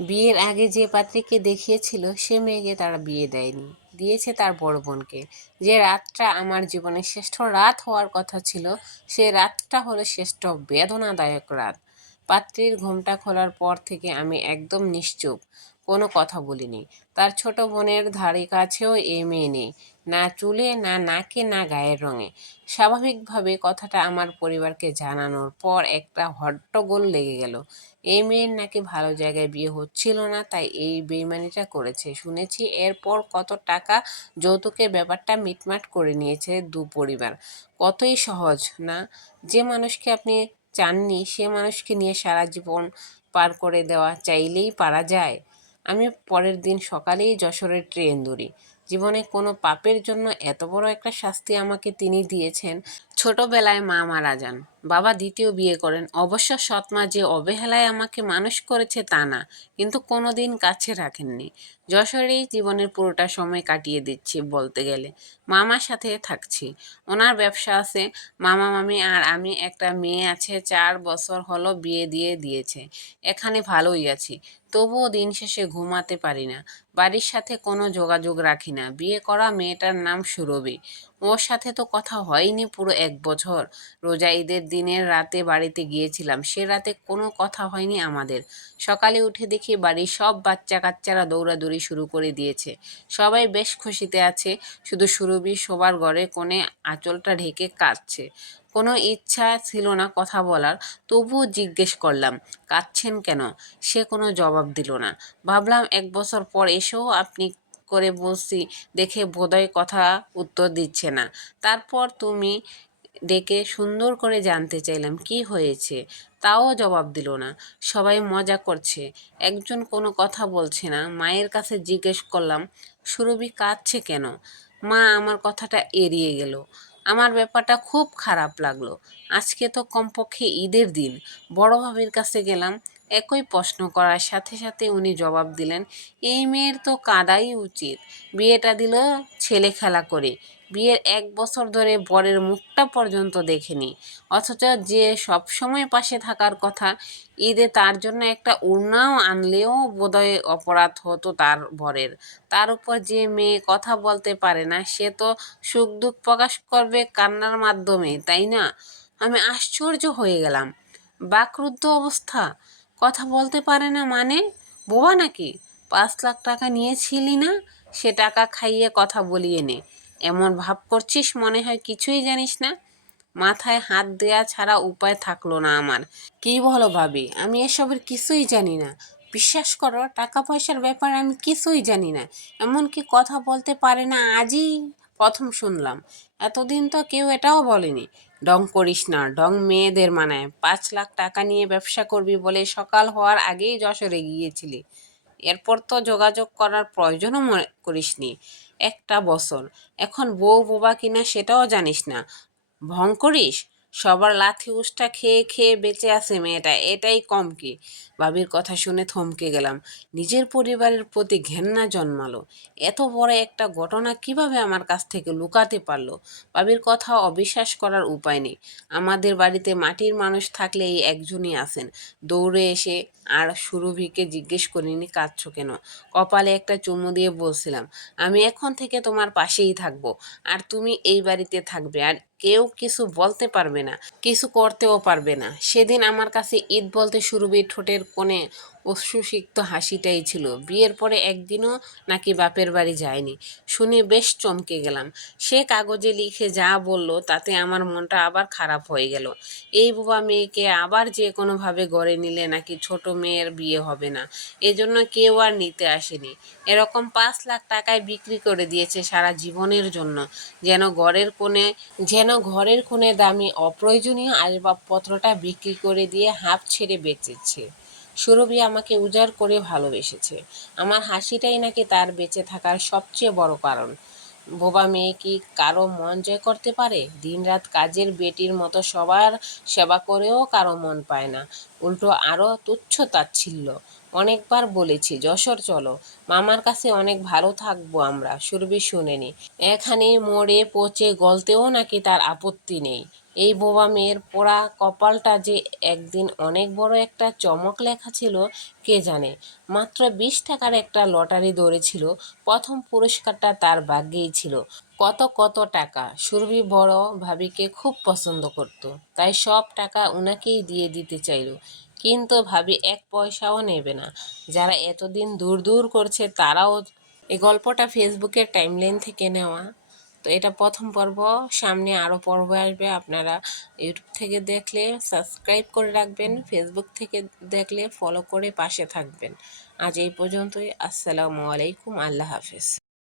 বিয়ের আগে যে পাত্রীকে দেখিয়েছিল সে মেয়েকে তারা বিয়ে দেয়নি, দিয়েছে তার বড় বোনকে। যে রাতটা আমার জীবনের শ্রেষ্ঠ রাত হওয়ার কথা ছিল, সে রাতটা হলো শ্রেষ্ঠ বেদনাদায়ক রাত। পাত্রীর ঘোমটা খোলার পর থেকে আমি একদম নিশ্চুপ, কোনো কথা বলিনি। তার ছোট বোনের ধারে কাছেও এ মেয়ে নেই, না চুলে, না নাকে, না গায়ের রঙে। স্বাভাবিকভাবে কথাটা আমার পরিবারকে জানানোর পর একটা হট্টগোল লেগে গেল। এই মেয়ের নাকি ভালো জায়গায় বিয়ে হচ্ছিল না, তাই এই বেইমানিটা করেছে। শুনেছি এরপর কত টাকা যৌতুকের ব্যাপারটা মিটমাট করে নিয়েছে দু পরিবার। কতই সহজ না? যে মানুষকে আপনি চাননি সে মানুষকে নিয়ে সারা জীবন পার করে দেওয়া চাইলেই পারা যায়। আমি পরের দিন সকালেই যশোরের ট্রেন ধরি। জীবনে কোনো পাপের জন্য এত বড় একটা শাস্তি আমাকে তিনি দিয়েছেন। ছোটবেলায় মা মারা যান, বাবা দ্বিতীয় বিয়ে করেন। অবশ্য সৎমা যে অবহেলায় আমাকে মানুষ করেছে তা না, কিন্তু কোনোদিন কাছে রাখেননি। যশোরেই জীবনের পুরোটা সময় কাটিয়ে দিচ্ছি বলতে গেলে। মামার সাথে থাকছি, ওনার ব্যবসা আছে। মামা মামি আর আমি, একটা মেয়ে আছে, 4 বছর হলো বিয়ে দিয়ে দিয়েছে। এখানে ভালোই আছি, তবুও দিন শেষে ঘুমাতে পারি না। বাড়ির সাথে কোনো যোগাযোগ রাখি না। বিয়ে করা মেয়েটার নাম সুরভি, ওর সাথে তো কথা হয়নি পুরো 1 বছর। রোজা ঈদের দিনের রাতে বাড়িতে গিয়েছিলাম, সে রাতে কোনো কথা হয়নি আমাদের। সকালে উঠে দেখি বাড়ির সব বাচ্চা কাচ্চারা দৌড়াদৌড়ি শুরু করে দিয়েছে। সবাই বেশ খুশিতে আছে, শুধু সুরভি শোবার ঘরে কোণে আঁচলটা ঢেকে কাঁদছে। কোনো ইচ্ছা ছিল না কথা বলার, তবুও জিজ্ঞেস করলাম, কাঁদছেন কেন? সে কোনো জবাব দিল না। ভাবলাম 1 বছর পর এসেও আপনি করে বলছি দেখে বোধহয় কথা উত্তর দিচ্ছে না। তারপর তুমি ডেকে সুন্দর করে জানতে চাইলাম কি হয়েছে, তাও জবাব দিল না। সবাই মজা করছে, একজন কোনো কথা বলছে না। মায়ের কাছে জিজ্ঞেস করলাম, সুরভি কাঁদছে কেন? মা আমার কথাটা এড়িয়ে গেল। আমার ব্যাপারটা খুব খারাপ লাগলো। আজকে তো কমপক্ষে ঈদের দিন। বড় ভাবির কাছে গেলাম, একই প্রশ্ন করার সাথে সাথে উনি জবাব দিলেন, এই মেয়ের তো কাঁদাই উচিত, বিয়েটা দিল ছেলে খেলা করে। বিয়ের 1 বছর ধরে বরের মুখটা পর্যন্ত দেখেনি, অথচ যে সব সময় পাশে থাকার কথা, ঈদে তার জন্য একটা ওড়নাও আনলেও বোধহয় অপরাধ হতো তার বরের। তার উপর যে মেয়ে কথা বলতে পারে না, সে তো সুখ দুঃখ প্রকাশ করবে কান্নার মাধ্যমে, তাই না? আমি আশ্চর্য হয়ে গেলাম, বাকরুদ্ধ অবস্থা। কথা বলতে পারে না মানে? বোবা নাকি? 5 লাখ টাকা নিয়েছিলি না, সে টাকা খাইয়ে কথা বলিয়ে নে। এমন ভাব করছিস মনে হয় কিছুই জানিস না। মাথায় হাত দেয়া ছাড়া উপায় থাকলো না আমার। কি বলো ভাবি, আমি এসবের কিছুই জানি না। বিশ্বাস করো, টাকা পয়সার ব্যাপারে আমি কিছুই জানি না। এমনকি কথা বলতে পারে না আজই প্রথম শুনলাম। এতদিন তো কেউ এটাও বলেনি। ঢং করিস না, ঢং মেয়েদের মানায়। 5 লাখ টাকা নিয়ে ব্যবসা করবি বলে সকাল হওয়ার আগেই যশোরে গিয়েছিলি, এরপর তো যোগাযোগ করার প্রয়োজনও মনে করিসনি। 1টা বছর, এখন বউ বোবা কিনা সেটাও জানিস না, ভং করিস। সবার লাথি উষ্টা খেয়ে খেয়ে বেঁচে আছে মেয়েটা, এটাই কম কি? ভাবির কথা শুনে থমকে গেলাম। নিজের পরিবারের প্রতি ঘেন্না জন্মালো। এত বড় একটা ঘটনা কিভাবে আমার কাছ থেকে লুকাতে পারলো? ভাবির কথা অবিশ্বাস করার উপায় নেই। আমাদের বাড়িতে মাটির মানুষ থাকলে এই একজনই আছেন। দৌড়ে এসে আর সুরভিকে জিজ্ঞেস করিনি কাঁদছো কেন। কপালে একটা চুমু দিয়ে বলছিলাম, আমি এখন থেকে তোমার পাশেই থাকবো, আর তুমি এই বাড়িতে থাকবে, আর কেউ কিছু বলতে পারবে না, কিছু করতেও পারবে না। সেদিন আমার কাছে ঈদ বলতে সুরভির ঠোঁটের কোণে অশ্রুসিক্ত হাসিটাই ছিল। বিয়ের পরে একদিনও নাকি বাপের বাড়ি যায়নি, শুনে বেশ চমকে গেলাম। সে কাগজে লিখে যা বলল তাতে আমার মনটা আবার খারাপ হয়ে গেল। এই বোবা মেয়েকে আবার যে কোনোভাবে গড়ে নিলে নাকি ছোট মেয়ের বিয়ে হবে না, এজন্য কেউ আর নিতে আসেনি। এরকম 5 লাখ টাকায় বিক্রি করে দিয়েছে সারা জীবনের জন্য, যেন ঘরের কোণে দামি অপ্রয়োজনীয় আসবাবপত্রটা বিক্রি করে দিয়ে হাঁপ ছেড়ে বেঁচেছে। সুরভি আমাকে উজাড় করে ভালোবেসেছে। আমার হাসিটাই নাকি তার বেঁচে থাকার সবচেয়ে বড় কারণ। বোবা মেয়ে কি কারো মন জয় করতে পারে? দিনরাত কাজের বেটির মতো সবার সেবা করেও কারো মন পায় না, উল্টো আরও তুচ্ছ তাচ্ছিল্য। অনেকবার বলেছি যশোর চলো, মামার কাছে অনেক ভালো থাকবো আমরা। সুরভি শুনেনি। এখানে মরে পচে গলতেও নাকি তার আপত্তি নেই। এই বোবা মেয়ের পোড়া কপালটা যে একদিন অনেক বড় একটা চমক লেখা ছিল কে জানে। মাত্র 20 টাকার একটা লটারি দৌড়েছিল, প্রথম পুরস্কারটা তার ভাগ্যেই ছিল। কত কত টাকা! সুরভি বড় ভাবিকে খুব পছন্দ করত, তাই সব টাকা উনাকেই দিয়ে দিতে চাইল। কিন্তু ভাবি এক পয়সাও নেবে না। যারা এতদিন দূর দূর করছে তারাও। এই গল্পটা ফেসবুকের টাইমলাইন থেকে নেওয়া। তো এটা প্রথম পর্ব, সামনে আরও পর্ব আসবে। আপনারা ইউটিউব থেকে দেখলে সাবস্ক্রাইব করে রাখবেন, ফেসবুক থেকে দেখলে ফলো করে পাশে থাকবেন। আজ এই পর্যন্তই। আসসালামু আলাইকুম, আল্লাহ হাফেজ।